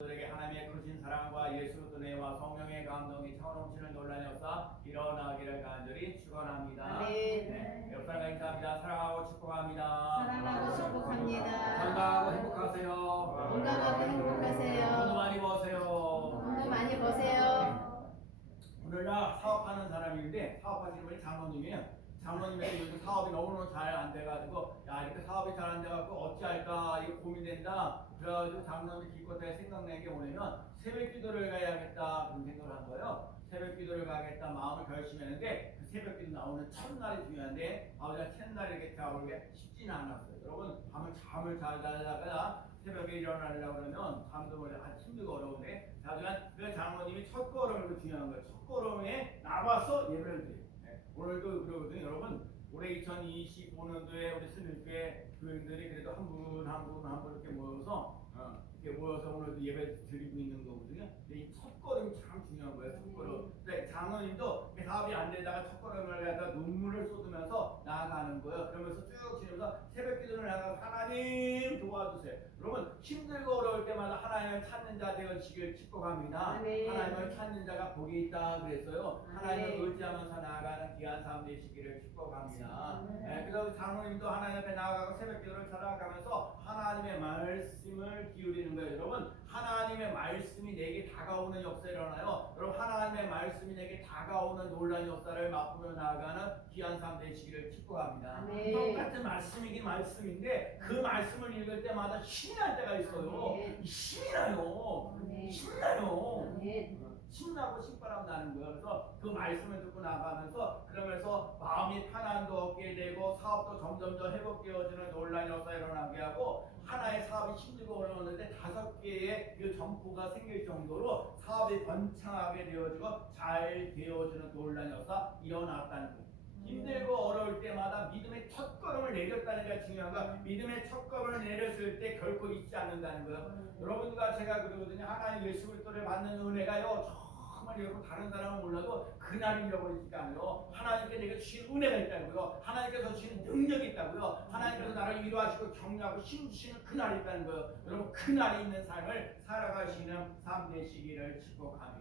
들에게 하나님의 크신 사랑과 예수 은혜와 성령의 감동이 차오넘치는 놀라운 역사 일어나기를 간절히 축원합니다. 네, 역사가 인사합니다. 사랑하고 축복합니다. 사랑하고 축복합니다. 건강하고 행복하세요. 건강하고 행복하세요. 돈도 많이 버세요. 돈도 많이 버세요. 오늘날 사업하는 사람인데 사업하시는 분이 장모님이에요. 장모님이 요즘 사업이 너무너무 잘 안 돼가지고 야 이렇게 사업이 잘 안 돼가지고 어찌할까 이거 고민된다. 그래가지고 장모님이 기껏해 생각낸 게 뭐냐면 새벽 기도를 가야겠다 그런 생각을 한 거예요. 새벽 기도를 가겠다 마음을 결심했는데 그 새벽 기도 나오는 첫날이 중요한데 아버지가 첫날에 이렇게 가보기가 쉽지는 않았어요. 여러분 밤을 잠을 잘 자다가 새벽에 일어나려고 그러면 잠도 힘들고 어려운데 하지만 그 장모님이 첫 걸음을 중요한 거예요. 첫 걸음에 나와서 예배를 드려요. 오늘도 그러거든요. 여러분 올해 2025년도에 우리 스님교회 교인들이 그래도 한 분 한 분 이렇게 모여서 이렇게 모여서 오늘도 예배 드리고 있는 거거든요. 근데 이 첫걸음이 참 중요한 거예요. 첫걸음. 근데 장로님도 사업이 안 되다가 첫걸음을 갖다 눈물을 쏟으면서 나아가는 거예요. 그러면서 쭉 지면서 새벽 기도를 나가서 하나님 도와주세요. 여러분 힘들고 어려울 때마다 하나님을 찾는 자 되시길 축복합니다. 하나님을 찾는 자가 복이 있다 그랬어요. 하나님을 의지하면서 나아가는 귀한 삶 되시기를 축복합니다. 그래서 장로님도 하나님 앞에 나아가고 새벽 기도를 찾아가면서 하나님의 말씀을 기울이는 거예요. 여러분 하나님의 말씀이 내게 다가오는 역사가 일어나요. 여러분 하나님의 말씀이 내게 다가오는 놀라운 역사를 맛보며 나아가는 귀한 삶 되시기를 축복합니다. 똑같은 말씀이긴 말씀인데 그 말씀을 읽을 때마다 힘이 날 때가 있어요. 힘이 나요. 신나요. 신나고 신바람 나는 거예요. 그래서 그 말씀을 듣고 나가면서 그러면서 마음이 편안도 얻게 되고 사업도 점점 더 회복되어지는 놀라운 역사가 일어나게 하고 하나의 사업이 힘들고 어려웠는데 5개의 그 점포가 생길 정도로 사업이 번창하게 되어지고 잘 되어지는 놀라운 역사 일어났다는 거예요. 힘들고 어려울 때마다 믿음의 첫걸음을 내렸다는 게 중요한 거야. 믿음의 첫걸음을 내렸을 때 결코 잊지 않는다는 거예요. 여러분과 제가 그러거든요. 하나님 예수 그리스도를 받는 은혜가요. 정말 여러분 다른 사람은 몰라도 그날을 잃어버리지 않아요. 하나님께 내게 주신 은혜가 있다고요. 하나님께서 주신 능력이 있다고요. 하나님께서 나를 위로하시고 격려하고 힘주시는 그날이 있다는 거예요. 여러분 그날이 있는 삶을 살아가시는 삶 되시기를 축복합니다.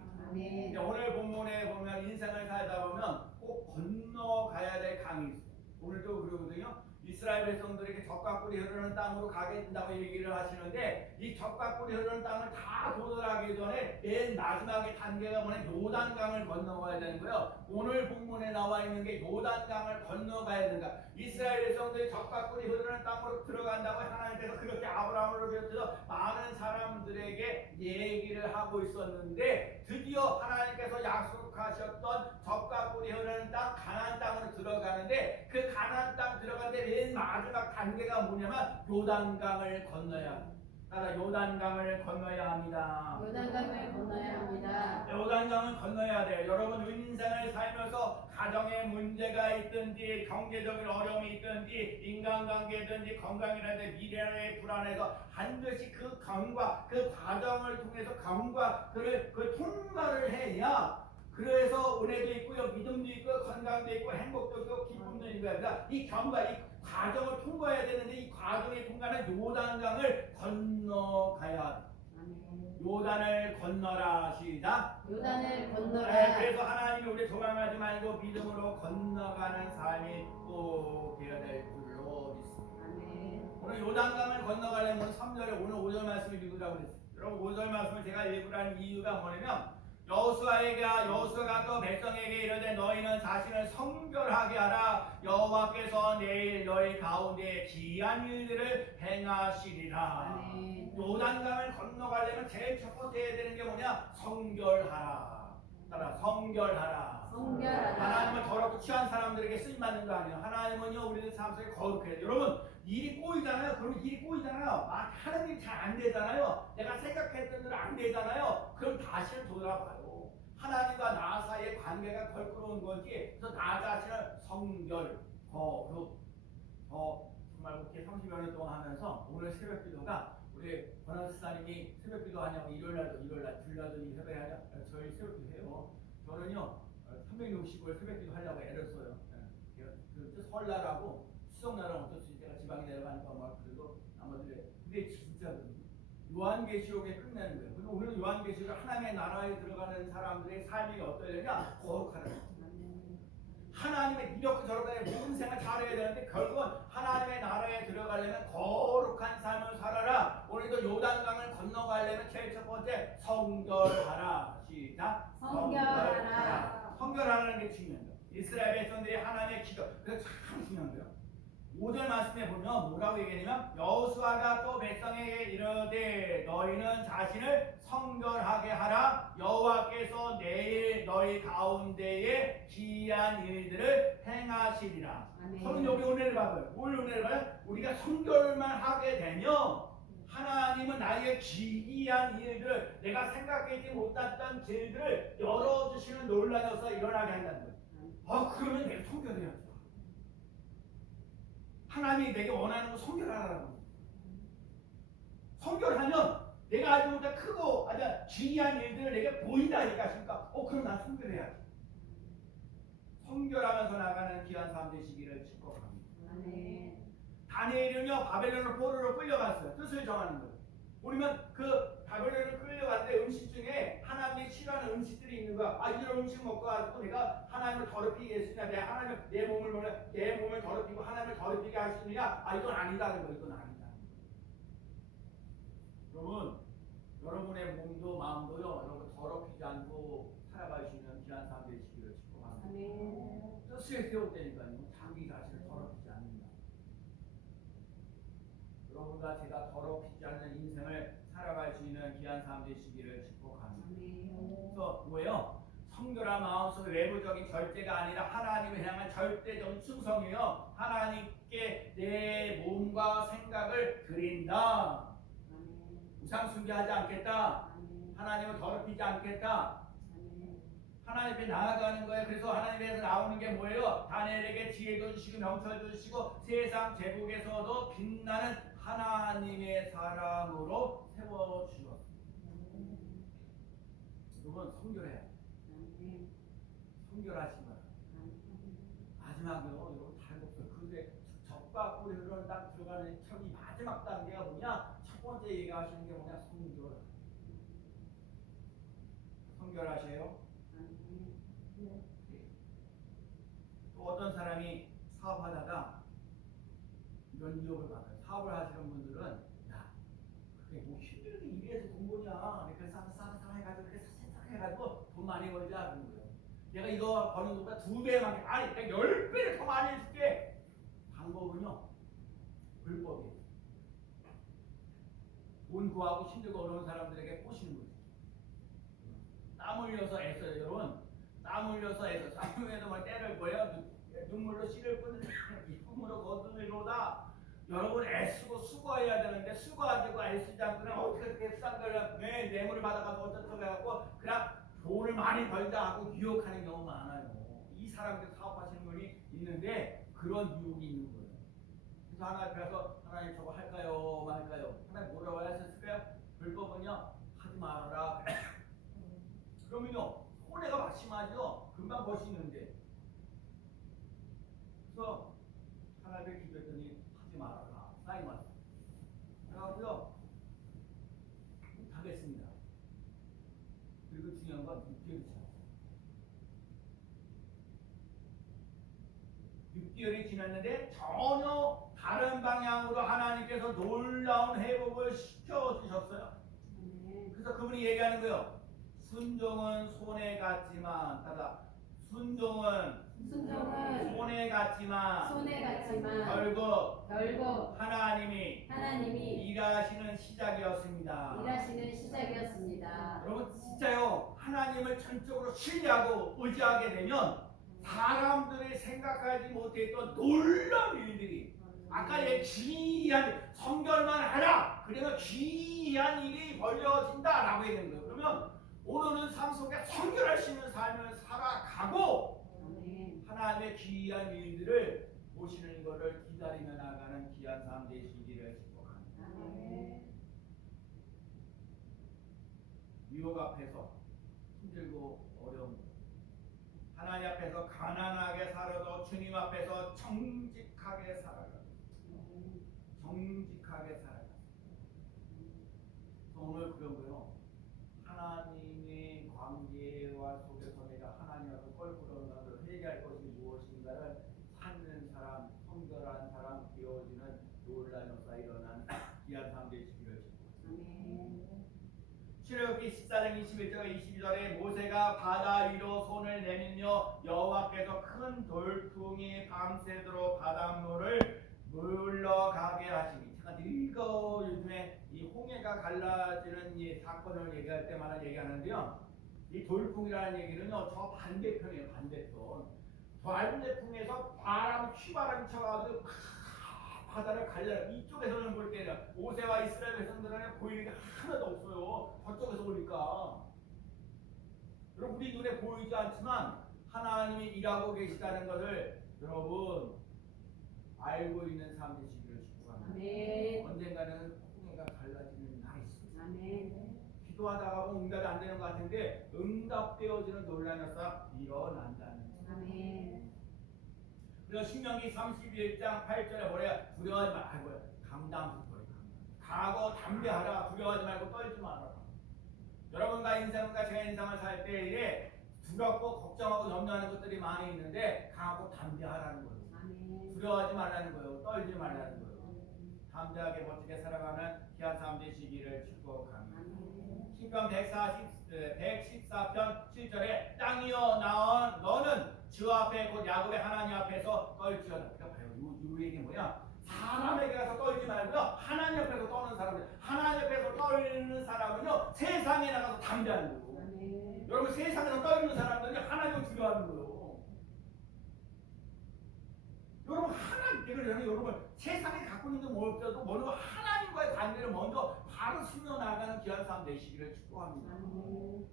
오늘 본문에 보면 인생을 살다 보면 꼭 건너가야 될 강이 있어요. 오늘도 그러거든요. 이스라엘 백성들에게 젖과 꿀이 흐르는 땅으로 가게 된다고 얘기를 하시는데 이 젖과 꿀이 흐르는 땅을 다 도달하기 전에 맨 마지막에 단계가 뭐냐 요단강을 건너가야 되는 거예요. 오늘 본문에 나와 있는 게 요단강을 건너가야 된다. 이스라엘 백성들이 젖과 꿀이 흐르는 땅으로 들어간다고 하나님께서 그렇게 아브라함을 비롯해서 많은 사람들에게 얘기를 하고 있었는데 드디어 하나님께서 약속하셨던 젖과 꿀이 흐르는 땅 가나안 땅으로 들어가는데 그 가나안 땅 들어가는데 맨 마지막 단계가 뭐냐면 요단강을 건너야 합니다. 따라 요단강을 건너야 합니다. 요단강을 건너야 합니다. 요단강을 건너야 돼요. 여러분 인생을 살면서 가정에 문제가 있든지 경제적인 어려움이 있든지 인간관계든지 건강이라든지 미래에 불안해서 반드시 그 강과 그 과정을 통해서 강과 그 통과를 해야 그래서 은혜도 있고요, 믿음도 있고, 건강도 있고, 행복도 있고, 기쁨도 있는 거야. 그러니까 이 경과, 이 과정을 통과해야 되는데 이 과정의 통과는 요단강을 건너가야 돼. 요단을 건너라. 시작. 요단을 건너라. 그래서 하나님이 우리 도망하지 말고 믿음으로 건너가는 삶이 꼭 되어야 될 줄로 믿습니다. 오늘 요단강을 건너가려면 3절에 오늘 5절 말씀을 읽으라고 그랬어요. 여러분 5절 말씀을 제가 읽으라는 이유가 뭐냐면 여호수아가 또 백성에게 이르되 너희는 자신을 성결하게 하라. 여호와께서 내일 너희 가운데 기이한 일들을 행하시리라. 요단강을 건너가려면 제일 첫 번째 해야 되는 게 뭐냐? 성결하라. 따라 성결하라. 하나님은 더럽고 취한 사람들에게 쓰임받는 거 아니에요. 하나님은요 우리들 삶 속에 거룩해야 돼요. 여러분 일이 꼬이잖아요. 그럼 일이 꼬이잖아요. 하는 일이 잘 안 되잖아요. 내가 생각했던 대로 안 되잖아요. 그럼 다시는 돌아봐요. 하나님과 나 사이의 관계가 껄끄러운 건지 그래서 나 자신을 성결, 거룩, 정말 그렇게 30여 년 동안 하면서 오늘 새벽 기도가 우리 권한스사님이 새벽 기도 하냐고 일요일날 주일날도 새벽에 하냐? 저희 새벽 기도 해요. 저는요 365일 새벽 기도 하려고 애를 써요. 그 설날하고 추석날은 어쩔 수 있지 제가 지방에 내려가니까 막 그래도 나머지 근데 진짜 요한계시록에 끝내는 거예요. 그리고 오늘 요한계시록 하나님의 나라에 들어가는 사람들의 삶이 어떠냐면 거룩하다. 하나님의 이렇게 저렇게 모든 생활 잘해야 되는데 결국은 하나님의 나라에 들어가려면 거룩한 삶을 살아라. 오늘도 요단강을 건너가려면 제일 첫 번째 성결하라. 시작. 성결하라. 성결하라는 게 중요한 거예요. 이스라엘 백성들이 하나님의 기도. 그래서 참 중요한 거예요. 5절 말씀에 보면 뭐라고 얘기하냐면 여호수아가 또 백성에게 이르되 너희는 자신을 성결하게 하라. 여호와께서 내일 너희 가운데에 기이한 일들을 행하시리라. 저는 여기 은혜를 받아요. 뭘 은혜를 받아요? 우리가 성결만 하게 되면 하나님은 나의 기이한 일들, 내가 생각하지 못했던 일들을 열어주시는 놀라운 역사가 일어나게 한다는 거예요. 그러면 내가 성결해야죠. 하나님이 내게 원하는 거 성결하라고. 성결하면 내가 알지 못한 크고 아주 기이한 일들을 내게 보인다 얘기하십니까? 그럼 난 성결해야지. 성결하면서 나가는 귀한 삶 되시기를 축복합니다. 다니엘은요 바벨론으로 포로로 끌려갔어요. 뜻을 정하는 거예요. 우리면 그 바벨론으로 끌려갔는데 음식 중에 하나님이 싫어하는 음식들이 있는 거야. 이런 음식 먹고 가지고 내가 하나님을 더럽히겠으냐, 내 몸을 더럽히고 하나님을 더럽히게 하시느냐? 이건 아니다는 거예요. 이건 아니다. 여러분, 여러분의 몸도 마음도요, 여러분 더럽히지 않고 살아갈 수 있는 귀한 삶 되시기를 축복합니다. 뜻을 세울 때니까요, 자기 자신을 더럽히지 않는다. 여러분과 제가 더럽히지 않는 인생을 살아갈 수 있는 귀한 삶 되시기를 축복합니다. 그래서 뭐예요? 성결한 마음속의 외부적인 절제가 아니라 하나님을 향한 절대적인 충성이요. 하나님께 내 몸과 생각을 드린다. 우상 숭배하지 않겠다. 하나님을 더럽히지 않겠다. 하나님 앞에 나아가는 거예요. 그래서 하나님에서 나오는 게 뭐예요? 다니엘에게 지혜도 주시고 명철도 주시고 세상 제국에서도 빛나는 하나님의 사랑으로 세워주셨습니다. 여러분 성결해야 돼요. 성결하신 거예요. 마지막으로 여러분 다른 것도 그런데 적과 꿀을 딱 들어가는 이 마지막 단계가 뭐냐? 첫 번째 얘기하시는 게 뭐냐? 성결. 성결하세요. 또 어떤 사람이 사업하다가 이런 유혹을 받아요. 사업을 하시는 분들은 야, 그게 뭐 힘들게 일해서 돈 버냐? 이렇게 싸싸싸 해가지고 이렇게 사사사 해가지고 돈 많이 벌자 그런 거예요. 내가 이거 버는 것보다 2배만 아니 내가 10배를 더 많이 해줄게. 방법은요 불법이에요. 돈 구하고 힘들고 어려운 사람들에게 꼬시는 거예요. 땀 흘려서 애써요. 여러분 땀 흘려서 애써. 땀 흘려서 막 때를 거요. 눈물로 씨를 뿌는 이쁨으로 거두리로다. 여러분 애쓰고 수고해야 되는데 수고하고 애쓰지 않고 어떻게 그렇게 싼 걸 뇌물을 받아가지고 어쩌고 해갖고 그냥 돈을 많이 벌자 하고 유혹하는 경우가 많아요. 이 사람들 사업하시는 분이 있는데 그런 유혹이 있는 거예요. 그래서 하나님 앞에서 하나님 저거 할까요 말까요? 하나님 뭐라고 하셨을까요? 불법은요 하지 말아라. 그러면요 손해가 막심하죠. 금방 벌 수 있는데. 그래서 하나님을 기도했더니 하지 말아라. 사인 왔어요. 그래갖고요 못하겠습니다. 그리고 중요한 건 6개월이 지났어요. 6개월이 지났는데 전혀 다른 방향으로 하나님께서 놀라운 회복을 시켜주셨어요. 그래서 그분이 얘기하는 거예요. 순종은 손해 같지만 순종은 손해 같지만 결국 하나님이 일하시는 시작이었습니다. 여러분 진짜요 하나님을 전적으로 신뢰하고 의지하게 되면 사람들이 생각하지 못했던 놀라운 일들이 아까 기이한 성결만 하라 그러면 기이한 일이 벌려진다라고 얘기하는 거예요. 그러면 오늘은 삶 속에 성결할 수 있는 삶을 살아가고 하나님의 기이한 일들을 보시는 것을 기다리며 나가는 귀한 삶 되시기를 축복합니다. 유혹 앞에서 힘들고 어려운 것 하나님 앞에서 가난하게 살아도 주님 앞에서 정직하게 살아가. 오늘 그런 거요. 하나님의 관계와 속에서 내가 하나님하고 껄끄러운 것을 회개할 것이 무엇인가를 찾는 사람, 성결한 사람 되어지는 놀라운 역사 일어난 귀한 삶 되시기를 축복합니다. 출애굽기 14장 21절 22절에 모세가 바다 위로 손을 내밀며 여호와께서 큰 돌풍이 밤새도록 바닷물을 물러가게 하시니, 제가 늙어 요즘에 이 홍해가 갈라지는 이 사건을 얘기할 때마다 얘기하는데요, 이 돌풍이라는 얘기는요 저 반대편이에요. 반대편. 반대풍에서 바람 휘바람이 쳐가지고 바다를 갈려. 이쪽에서는 볼 때는 모세와 이스라엘 백성들은 보이는 게 하나도 없어요. 저쪽에서 보니까. 여러분, 우리 눈에 보이지 않지만 하나님이 일하고 계시다는 것을 여러분 알고 있는 삶 되시기를 축복합니다. 언젠가는 홍해가 갈라지는 날이 있습니다. 기도하다가 응답이 안 되는 것 같은데 응답되어지는 놀라운 역사 일어난다는 거예요. 그래서 신명기 31장 8절에 뭐래요? 두려워하지 말고 감당부터 가고 담대하라. 두려워하지 말고 떨지 말아라. 여러분과 인생과 제가 인생을 살 때에 두렵고 걱정하고 염려하는 것들이 많이 있는데 강하고 담대하라는 거예요. 두려워하지 말라는 거예요. 떨지 말라는 거예요. 담대하게 멋지게 살아가는 귀한 삶 되시기를 축복합니다. 신명 114편 7절에 땅이여 나온 너는 주 앞에 곧 야곱의 하나님 앞에서 떨지어다. 그러니까 봐요. 이 얘기 뭐야? 사람에게 가서 떨지 말고요. 하나님 앞에서 떠는 사람들. 하나님 앞에서 떨는 사람은요 세상에 나가서 담대하는 거예요. 여러분, 세상에서 떨는 사람들이 하나님을 두려워하는 거예요. 여러분, 여러분 세상에 갖고 있는 것보다도 먼저 하나님과의 관계를 먼저 바로 스며 나가는 귀한 삶 되시기를 축복합니다.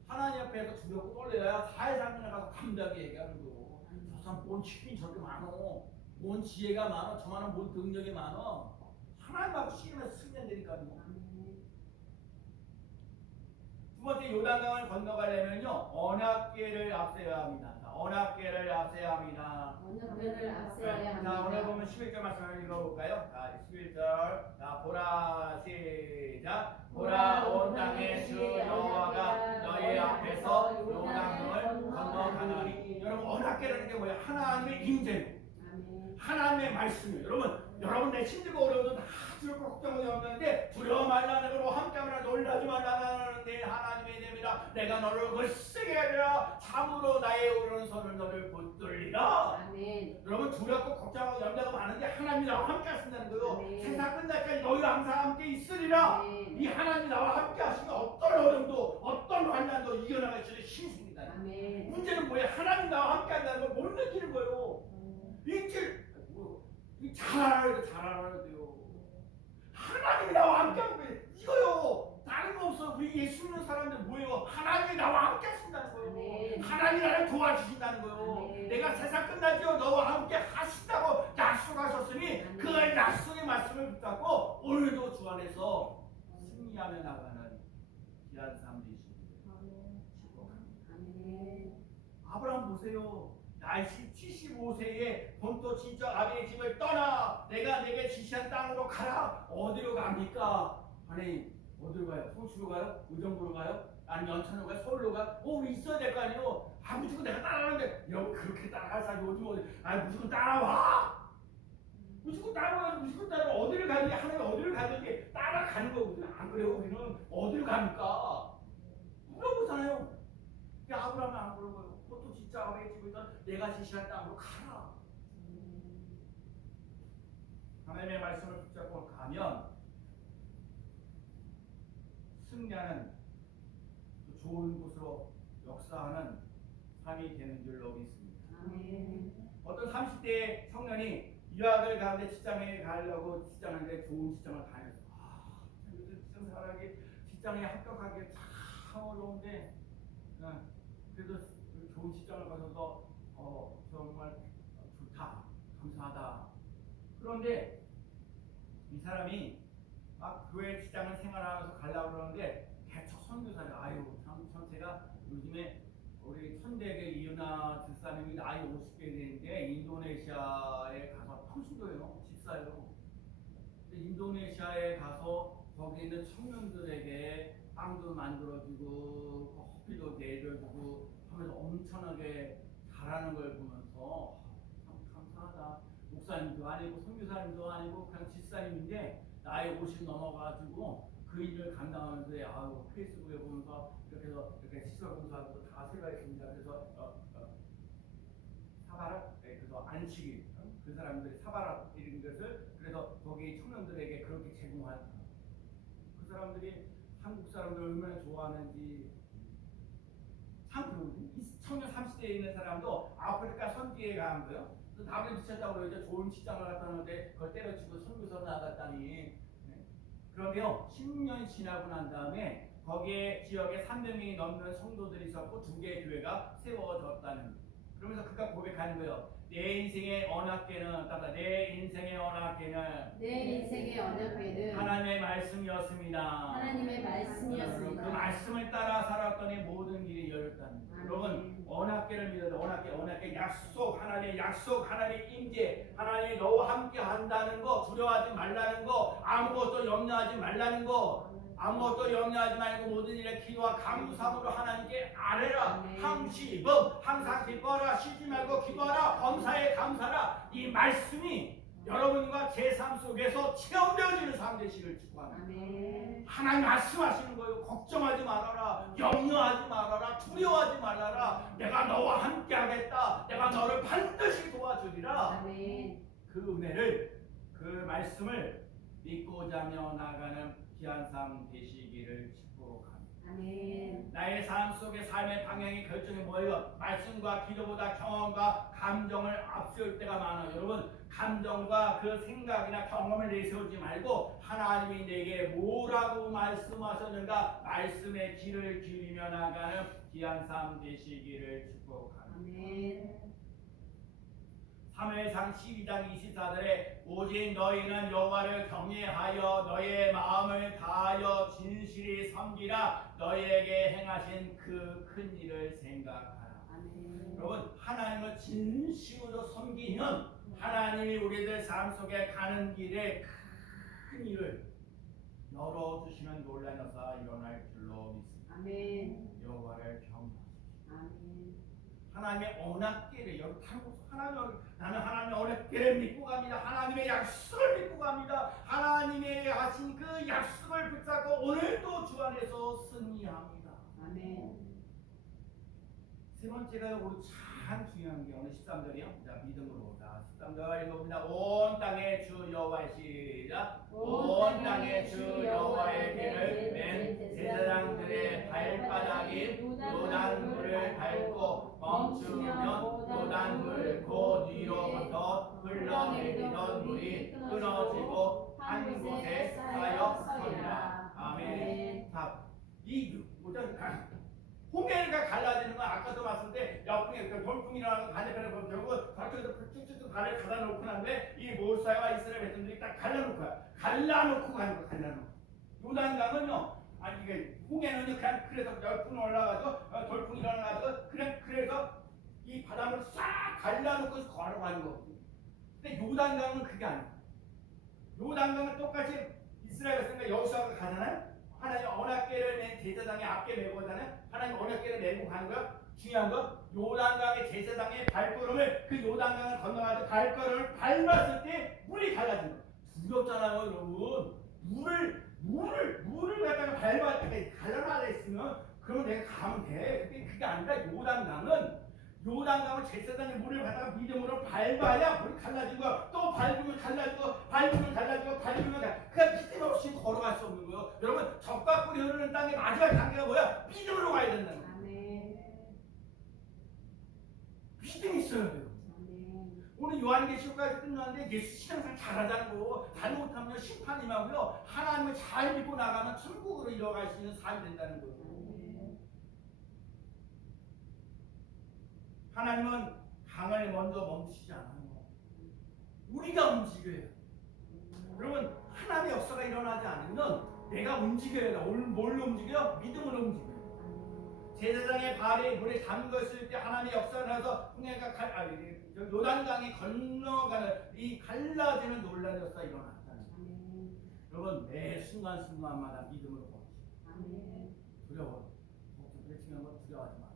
하나님 앞에서 두렵고 떨려야 사회상에 가서 담대하게 얘기하는 거예요. 저 사람 뭔 힘이 저렇게 많어, 뭔 지혜가 많어, 저만은 뭔 능력이 많어. 하나님 앞에 씨름해서 승리한다니까요. 두 번째, 요단강을 건너가려면요 언약궤를 앞세워야 합니다. 언약궤를 앞세워야 합니다. 자, 오늘 보면 11절 말씀을 읽어볼까요? 자, 11절. 자, 보라, 시작. 보라, 온 땅의 주 여호와가 너희 앞에서 요단강을 건너가나니. 여러분, 언약궤라는 게 뭐예요? 하나님의 임재, 하나님의 말씀이에요. 여러분 내 힘들고 어려워도 다 두렵고 걱정이 없는데 두려워 말라는 거로 함께하면 놀라지 말라는 내 하나님의 이름이라 내가 너를 글쓰게 하리라. 참으로 나의 오른손을 너를 붙들리라. 여러분, 두렵고 걱정하고 염려가 많은데 하나님이 나와 함께 하신다는 거예요. 세상 끝날까지 너희와 항상 함께 있으리라. 이 하나님이 나와 함께 하시면 어떤 어려움도 어떤 환난도 이겨나갈 수 있는 힘이 생긴다. 문제는 뭐예요? 하나님 나와 함께 한다는 걸 못 느끼는 거예요. 잘 알아야 돼요. 하나님이 나와 함께 하는 거예요. 이거요. 다른 거 없어. 우리 예수 믿는 사람들 뭐예요? 하나님이 나와 함께 하신다는 거예요. 하나님이 나를 도와주신다는 거예요. 내가 세상 끝나지요 너와 함께 하신다고 약속하셨으니 그 약속의 말씀을 붙잡고 오늘도 주 안에서 승리하며 나가는 귀한 삶 되시기를 축복합니다. 아브라함 보세요. 나이 75세에 본토 친척 아비의 집을 떠나 내가 내게 지시한 땅으로 가라. 어디로 갑니까? 하나님, 어디로 가요? 성수로 가요? 의정부로 가요? 아니면 연천으로 가요? 서울로 가요? 우리 있어야 될 거 아니에요? 무조건 내가 따라가는데 여러분, 그렇게 따라갈 사람이 어디 무조건 따라와. 무조건 따라와. 어디를 가든지 하나님 어디를 가든지 따라가는 거거든요. 안 그래요? 우리는 어디를 갑니까? 물어보잖아요. 아브라함은 안 물어봐요. 보통 진짜 아버지의 집을 내가 지시한 땅으로 가라. 하나님의 말씀을 붙잡고 가면 승리하는 좋은 곳으로 역사하는 삶이 되는 줄로 믿습니다. 어떤 30대 청년이 유학을 가는데 직장에 가려고 직장하는데 좋은 직장을 다녔어. 직장 생활하기, 직장에 합격하기 참 어려운데 그래도 좋은 직장을 가셔서 정말 좋다, 감사하다. 그런데 이 사람이 막 교회 직장을 생활하면서 가려고 그러는데 개척 선교사를 참 제가 요즘에 우리 천대계 이은하 집사님이 나이 50개 되는데 인도네시아에 가서 평신도예요. 집사예요. 인도네시아에 가서 거기 있는 청년들에게 빵도 만들어주고 커피도 내려주고 하면서 엄청나게 잘하는 걸 보면서 참 감사하다. 목사님도 아니고 선교사님도 아니고 그냥 집사님인데 나이 50 넘어가지고 그 일을 감당하면서 아유 페이스북에 보면서 이렇게 해서 이렇게 시설 공사도 다 세가했습니다. 그래서 사바라 그래서 안식일 그 사람들이 사바라 이런 것을 그래서 거기 청년들에게 그렇게 제공한 그 사람들이 한국 사람들 얼마나 좋아하는지 참 그러거든요. 이 청년 30대에 있는 사람도 아프리카 선지에 간 거예요. 나무에 미쳤다고 그러죠. 좋은 직장을 갖다 놓는데 그걸 때려치고 선교사로 나갔다니. 그러면 10년 지나고 난 다음에 거기에 지역에 300명이 넘는 성도들이 있었고 2개의 교회가 세워졌다는. 그러면서 그가 고백하는 거예요. 내 인생의 언약궤는 내 인생의 언약궤는 내 인생의 언약궤는 하나님의 말씀이었습니다. 하나님의 말씀이었습니다. 그 말씀을 따라 살았더니 모든 길이 열렸다는. 여러분 언약궤를 믿어도 언약궤 약속 하나님의 약속 하나님의 임재 하나님이 너와 함께 한다는 거 두려워하지 말라는 거 아무것도 염려하지 말라는 거 아무것도 염려하지 말고 모든 일에 기도와 감사함으로 하나님께 아뢰라. 항상 기뻐하라. 쉬지 말고 기도하라. 범사에 감사하라. 이 말씀이 여러분과 제 삶 속에서 체험되어지는 삶 되시기를 축복합니다. 하나님 말씀하시는 거예요. 걱정하지 말아라. 염려하지 말아라. 두려워하지 말아라. 내가 너와 함께 하겠다. 내가 너를 반드시 도와주리라. 그 은혜를 그 말씀을 믿고 자며 나가는 귀한 삶 되시기를 축복합니다. 나의 삶 속의 삶의 방향의 결정이 뭐예요? 말씀과 기도보다 경험과 감정을 앞세울 때가 많아요. 여러분 감정과 그 생각이나 경험을 내세우지 말고 하나님이 내게 뭐라고 말씀하셨는가 말씀의 길을 기울이며 나가는 귀한 삶 되시기를 축복합니다. 사무엘상 12장 24절에 오직 너희는 여호와를 경외하여 너의 마음을 다하여 진실히 섬기라. 너희에게 행하신 그 큰 일을 생각하라. 여러분 하나님을 진심으로 섬기면 하나님이 우리들 삶 속에 가는 길에 큰 일을 열어주시는 놀라운 역사가 일어날 줄로 믿습니다. 여호와를 경외하십시오. 하나님의 언약궤를 나는 하나님의 언약궤를 믿고 갑니다. 하나님의 약속을 믿고 갑니다. 하나님의 하신 그 약속을 붙잡고 오늘도 주 안에서 승리합니다. 세 번째가 우리 참 중요한 게 오늘 13절이요. 자 믿음으로 13절 읽어봅니다. 온 땅의 주 여호와의 시작. 온 땅의 주 여호와의 길을 맨 제사장들의 발바닥이 요단물을 밟고 멈추면 요단물 그 뒤로부터 흘러내리던 물이 끊어지고 한 곳에 쌓여 서리라. 아멘. 자, 이 홍해가 갈라지는 건 아까도 말씀드렸는데 옆에 돌풍이라는 반대편에 보면 결국 저쪽에서 쭉쭉쭉 발을 가다 놓고 난데 이 모세와 이스라엘 백성들이 딱 갈라놓고 가는 거 갈라놓고. 요단강은요 아니 이게 홍해는요 그냥 그래서 열풍 올라가서 돌풍이 일어나서 그냥 그래서 이 바람을 싹 갈라놓고 걸어가는 거거든요. 근데 요단강은 그게 아니에요. 요단강은 똑같이 이스라엘 백성과 여호수아가 가잖아요. 하나님 언약궤를 맨 제사장의 앞에 메고 가잖아요. 하나님 언약궤를 메고 가는 거야. 중요한 건 요단강의 제사장의 발걸음을 그 요단강을 건너가서 발걸음을 밟았을 때 물이 갈라진 거야. 두렵잖아요, 여러분. 물을 갖다가 밟았을 때 갈라놔야 있으면 그러면 내가 가면 돼. 근데 그게 아니라 요단강은 제사장의 물을 갖다가 믿음으로 밟아야 물이 갈라진 거야. 또 밟으면 갈라지고 그냥 믿음 없이 걸어갈 수 없는 거예요. 여러분 적과 꿀이 흐르는 땅의 마지막 단계가 뭐야? 믿음으로 가야 된다는 거예요. 믿음이 있어야 돼요. 오늘 요한계시록까지 끝났는데 예수 신앙생활 잘하자는 거 잘못하면 심판이마고요. 하나님을 잘 믿고 나가면 천국으로 이뤄갈 수 있는 삶이 된다는 거예요. 하나님은 강을 먼저 멈추지 않아요. 우리가 움직여야 해요. 여러분 하나님의 역사가 일어나지 않으면 내가 움직여야 돼. 뭘로 움직여? 믿음으로 움직여요. 제사장의 발이 물에 담갔을 때 하나님의 역사가 나서 홍해가 요단강이 건너가는 이 갈라지는 놀라운 역사가 일어났다는 거예요. 여러분 매 순간순간마다 믿음으로 걷죠. 두려워. 그래 중요한 건 두려워하지 마.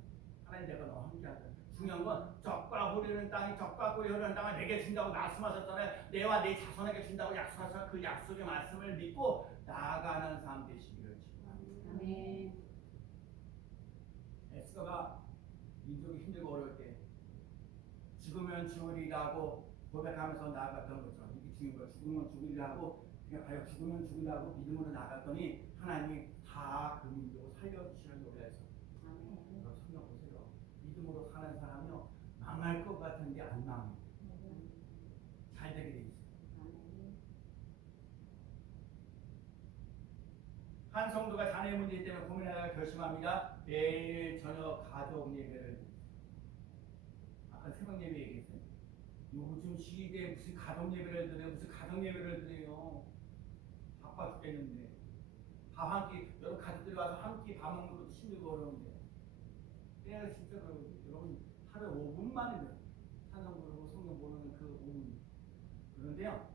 하나님 내가 너와 함께한다. 중요한 건 적과 후리는 땅이 적과 꿀이 흐르는 땅을 내게 준다고 말씀하셨잖아요. 내와 네 자손에게 준다고 약속하셔서 그 약속의 말씀을 믿고 나아가는 삶 되시기를 축원합니다. 아멘. 에스더가 민족이 힘들고 어려울 때 죽으면 죽으리라고 고백하면서 나아갔던 거죠. 이게 중요한 거예요. 죽으면 죽으리라고 그냥 과연 죽으면 죽으리라고 믿음으로 나갔더니 하나님이 다 그 민족을 살려주시는 노래에서 성경 보세요. 믿음으로 사는 사람이요 망할 것 같은데 안 망해요. 잘 되게 돼 있어요. 한 성도가 자녀 문제 때문에 고민하다가 결심합니다. 매일 저녁 가족 예배를 아까 새벽 예배 얘기했어요. 요즘 시기에 무슨 가족 예배를 드려요? 무슨 가족 예배를 드려요? 바빠 죽겠는데 밥 한 끼 여러분 가족들이 와서 한 끼 밥 먹는 것도 힘들고 어려운데 그냥 진짜 여러분 하루에 5분만이면 찬송 부르고 성경 보는 그 5분 그런데요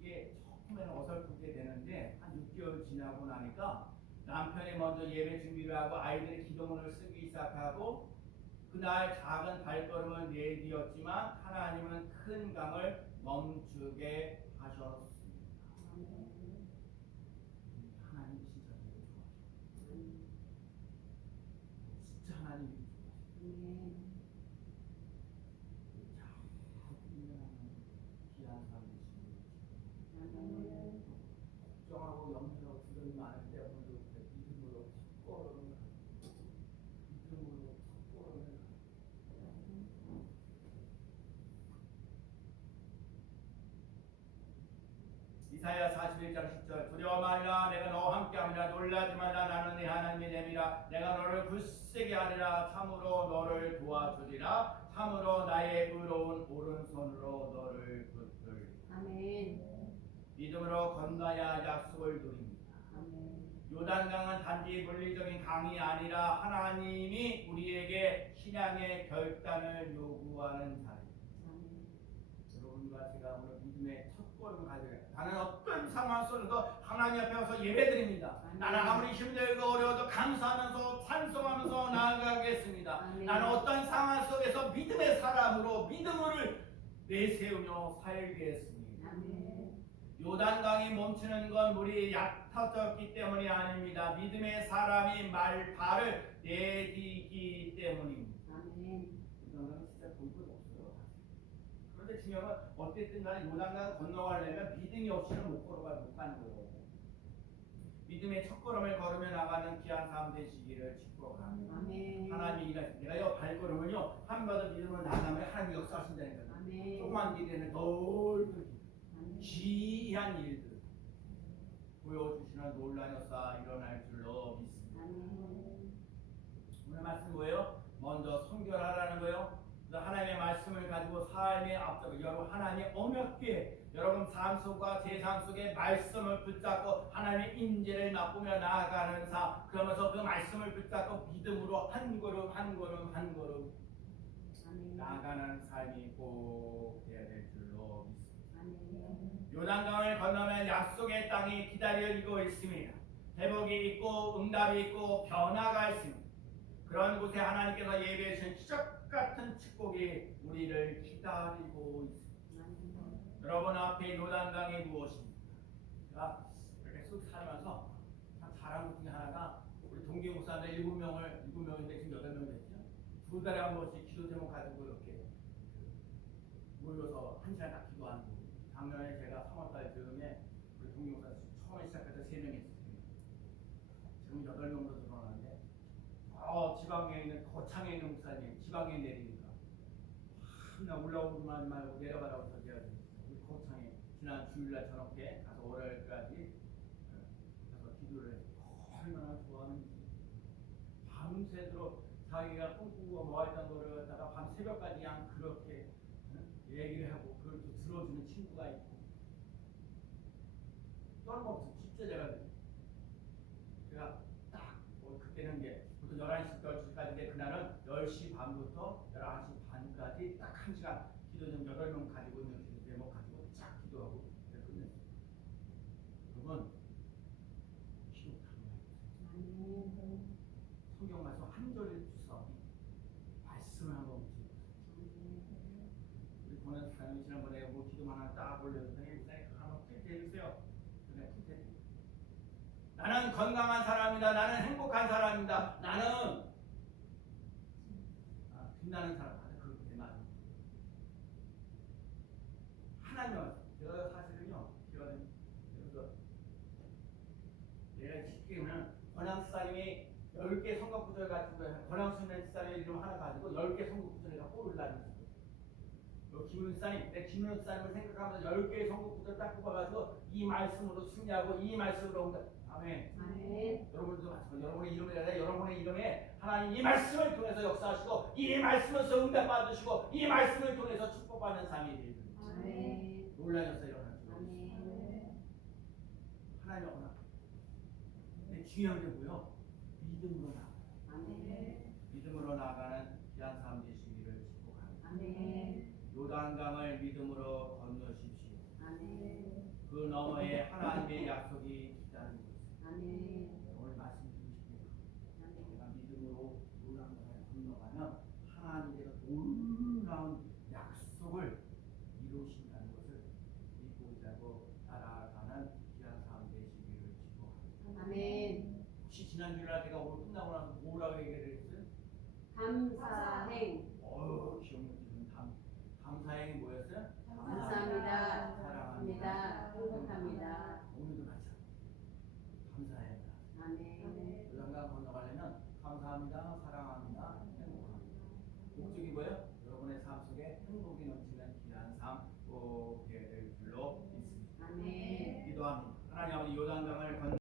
이게 처음에는 어설프게 되는데 한 6개월 지나고 나니까 남편이 먼저 예배 준비를 하고 아이들이 기도문을 쓰기 시작하고 그날 작은 발걸음을 내디었지만 하나님은 큰 강을 멈추게 하셨습니다. 하나님 진짜 되게 좋아하셔. 진짜 하나님이 좋아하셔. 귀한 삶이시고 걱정하고 염려하고 두려움이 많을 때 오늘도 믿음으로 첫걸음을 믿음으로 첫걸음을 이사야 41장 10절 두려워 말라 내가 너와 함께함이라 놀라지 말라 나는 네 하나님의 됨이라 내가 너를 굳세게 하리라 참으로 너를 도와주리라 참으로 나의 의로운 오른손으로 너를 붙들리라. 아멘. 믿음으로 건너야 약속을 누립니다. 요단강은 단지 물리적인 강이 아니라 하나님이 우리에게 신앙의 결단을 요구하는 자리입니다. 여러분과 제가 오늘 믿음의 첫걸음을 가져요. 나는 어떤 상황 속에서 하나님 앞에 와서 예배드립니다. 나는 아무리 힘들고 어려워도 감사하면서 찬송하면서 나아가겠습니다. 나는 어떤 상황 속에서 믿음의 사람으로 믿음을 내세우며 살겠습니다. 요단강이 멈추는 건 물이 얕아졌기 때문이 아닙니다. 믿음의 사람이 발을 내딛기 때문입니다. 요단강은 진짜 볼 것 없어요. 그런데 중요한 건 어쨌든 간에 요단강을 건너가려면 믿음이 없이는 못 가는 거예요. 믿음의 첫걸음을 걸으며 나가는 귀한 삶 되시기를 축복합니다. 하나님이 내가요 발걸음을요 한 번 더 믿음으로 나가면 하나님이 역사하신다는 거예요. 조그만 길에는 넓은 귀한 일들 보여주시는 놀라운 역사 일어날 줄로 믿습니다. 오늘 말씀 뭐예요? 먼저 선결하라는 거예요. 하나님의 말씀을 가지고 삶의 앞서고 여러분 하나님의 언약궤 여러분 삶 속과 세상 속에 말씀을 붙잡고 하나님의 인재를 맛보며 나아가는 삶 그러면서 그 말씀을 붙잡고 믿음으로 한 걸음 한 걸음 한 걸음 나아가는 삶이 꼭 되어야 될 줄로 믿습니다. 요단강을 건너면 약속의 땅이 기다리고 있습니다. 회복이 있고 응답이 있고 변화가 있습니다. 그런 곳에 하나님께서 예배해 주신 기적 같은 축복이 우리를 기다리고 있습니다. 여러분 앞에 요단강이 무엇입니까? 제가 이렇게 쑥 살면서 참 잘한 것 중에 하나가 우리 동기 목사들 7명인데 지금 8명 됐죠. 2달에 한 번씩 기도 제목 가지고 이렇게 모여서 1시간 딱 기도하는 거. 작년에 제가 3월달 즈음에 우리 동기 목사 처음에 시작해서 3명 했어요. 지금 8명으로 들어가는데 지방에 있는 거창에 있는 목사님 지방에 내리니까 그냥 올라오기만 말고 내려가라고 해서 제가 우리 거창에 지난 주일날 저녁에 가서 월요일까지 가서 기도를 해서 얼마나 좋아하는지 밤새도록 자기가 꿈꾸고 뭐 했던 거를 갖다가 밤 새벽까지 그냥 그렇게 얘기를 하고 그걸 또 들어주는 친구가 있고 떨어먹어서 진짜 제가 딱 그때는 이제 보통 11시 12시까지인데 그날은 10시 반부터 11시 반까지 딱 1시간 기도 좀 8명 가지고 있는 기도 제목 가지고 쫙 기도하고 끝냈어요. 그건 기도 강요예요. 한 절을 주서 말씀을 한번 묻지. 우리 보낸 사람이 지난번에 뭐 기도만 하나 딱 올려줬더니 목사님 한번 프린트 해주세요. 그냥 프린트 해주세요. 나는 건강한 사람이다. 나는 행복한 사람이다. 나는 빛나는 사람. 그렇게 말. 하나님, 제가 사실은요, 내가 쉽게는 권양수사님이 10개 선거구절 같은 거에 권양수사님의 이름 하나 가지고 10개 선거구절에다 꼴을 나누었어요. 김은수사님, 내 김은수사님을 생각하면서 10개의 선거구절 딱 뽑아가지고 이 말씀으로 승리하고 이 말씀으로 온다. 아멘. 아멘. 여러분도 마찬가지. 여러분의 이름에 아니라 여러분의 이름에 하나님 이 말씀을 통해서 역사하시고 이 말씀에서 응답 받으시고 이 말씀을 통해서 축복받는 삶이 되는 거예요. 아멘. 논란이었어 일어나는 거예요. 아멘. 하나님 오나. 근데 중요한 게 뭐요? 믿음으로 나가. 아멘. 믿음으로 나가는 귀한 삶 되시기를 축복합니다. 아멘. 요단강을 믿음으로 건너십시오. 아멘. 그 너머에 하나님의 약속이 기다리고 있습니다. 아멘. 오늘 말씀 드리고 싶네요. 내가 믿음으로 요단강을 건너가면 하나님께서 놀라운 약속을 이루신다는 것을 믿고 있다고 따라가는 귀한 삶 되시기를 축복합니다. 아멘. 혹시 지난 주일날 제가 오늘 끝나고 나서 뭐라고 얘기를 했어요? 감사행. 기억력지는 감사행이 뭐였어요? 감사합니다. 사랑합니다. 행복합니다. 오늘도 마찬가지. 감사해요. 아멘. 요단강 건너가려면 감사합니다, 사랑합니다, 행복합니다. 목적이 뭐예요?